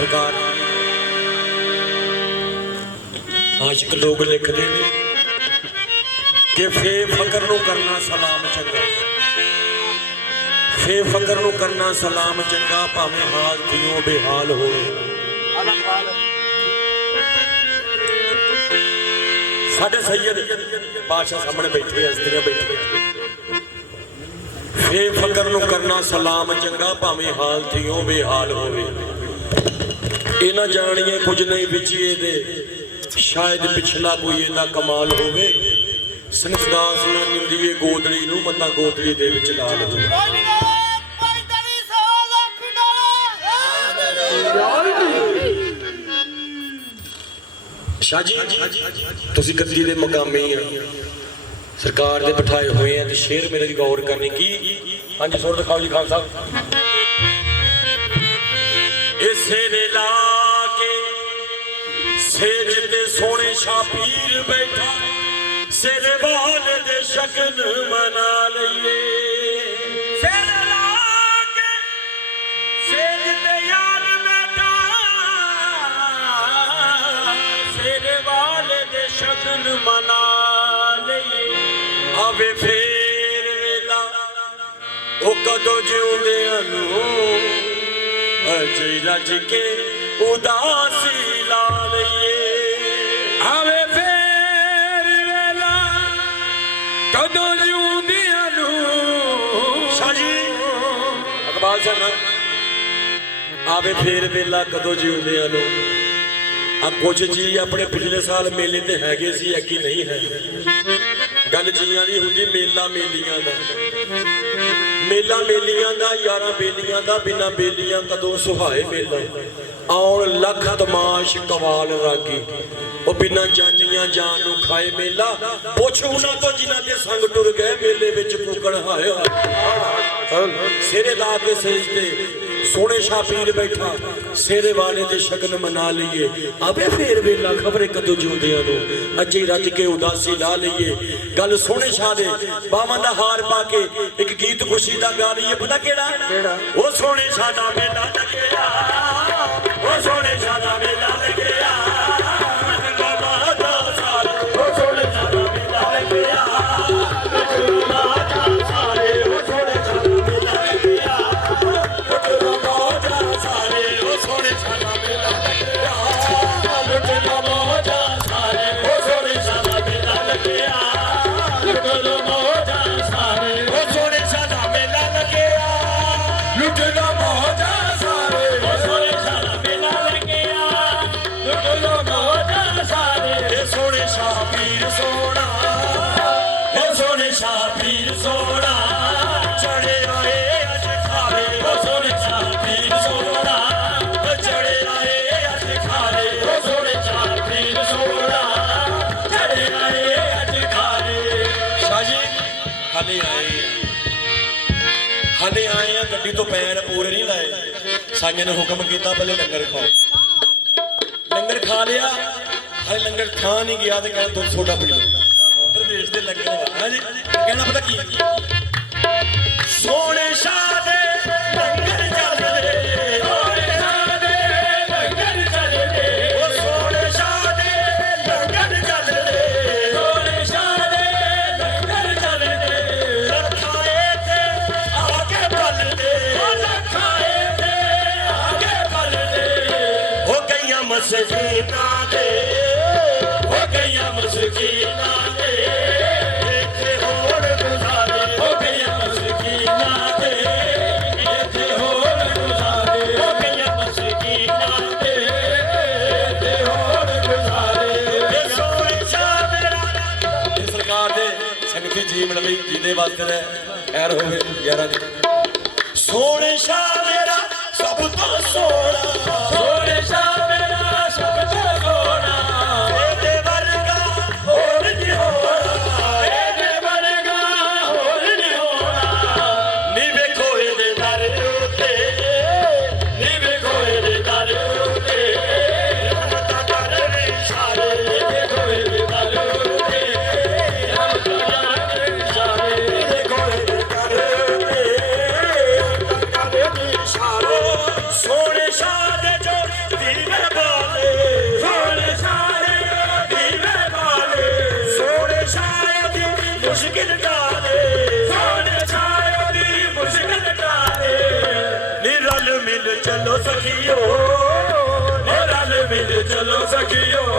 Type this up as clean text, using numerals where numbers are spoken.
सरकार आशिक लोग लिखते हैं कि फे फकर नूं करना सलाम चंगा, फे फकर नूं करना सलाम चंगा, भावें हाल थियों बेहाल होवे। साडे सैयद बादशाह सामने बैठे, हस्तियां बैठे। फे फकर नूं करना सलाम चंगा, भावें हाल थियों बेहाल होवे। ये ना जानिए कुछ नहीं बिचिए दे, शायद पिछला कोई इहदा कमाल होवे। संसदास ना निंदीए गोदड़ी नूं, मता गोदड़ी दे विच ला लवे। शाह जी तुसीं गद्दी दे मकामी आ, सरकार दे बिठाए हुए हैं, ते शेर मेरे दी गौर करनी की। हाँ जी सुर दिखाओ जी खान साहब। सेरे ला के सेज ते सोने शाह पीर बैठा, सेरे बाल दे शगन मना लइए। सेरे ला के सेज ते यार बैठा, सेरे बाल दे शगन मना लइए। आवे फेर वेला ओ कदों जिउंदियां नूं अजय रज के उदासी ला लइए। आवे फेर वेला कदों जिउंदियां नूं। शाह जी अकबाल साहब, आवे फेर वेला कदों जिउंदियां नूं। अब कुछ जी अपने पिछले साल मेले ते हैगे सी, अगी नहीं है। गल जियां दी हुंदी मेला मेलियां दा, मेला मेलियां दा, यारां बेलियां दा, बिना बेलियां कदों सुहाए मेला। आउण लख तमाश कवाल रागी, ओ बिना जानियां जान नूं खाए मेला। पुछ उन्हां तो जिन्हां दे संग टुर गए मेले विच कुकड़ हाए हाए। सिरे ला के सेजदे सोने शाह पीर बैठा, सेरे वाले दे शगन मना लइए। आवे फेर वेला खबरे कदों जिउंदियां नूं अजे रज के उदासी ला लइए। गल सोने शाह दे बावां दा हार पा के एक गीत खुशी दा गा लइए। पता केड़ा? ओ सोने शाह दा मेला लगेया, ओ सोने शाह दा मेला लगेया। हाले आए हैं गड्डी तो पैर पूरे नहीं लाए। साइया ने हुक्म किया पहले लंगर खाओ, लंगर खा लिया। हाले लंगर खा नहीं गया तो कहना तुम सोडा पी लो। प्रदेश के लंगर है जी, कहना पता की सोने शाह दे लंगर चल दे, सोने शाह दे लंगर चल दे, ओ सोने शाह दे लंगर चल दे, सोने शाह दे लंगर चल दे। लखाए ते आगे बल दे, लखाए ते आगे बल दे। हो गईयां मस्जिदां दे, हो गईयां मस्जिदां दे। जिंदे वास्ते खैर होवे यारा दी। सोने शाह मेरा सब तो सोना, सोने शाह मेरा सब तो सोना। एदे वर्गा होर नहीं होना, एदे वर्गा होर नहीं होना। नी वेखो एदे दर उत्ते, नी वेखो एदे दर उत्ते। रहमतां कर इशारे, वेखो एदे दर उत्ते। सोने शाह दे जो ਮੁਸ਼ਕਿਲ ਟਾਲੇ ਸੋਨੇ ਛਾਇਓ ਦੀ ਮੁਸ਼ਕਿਲ ਟਾਲੇ ਨੀ ਰਲ ਮਿਲ ਚਲੋ ਸਖੀਓ ਨੀ ਰਲ ਮਿਲ ਚਲੋ ਸਖੀਓ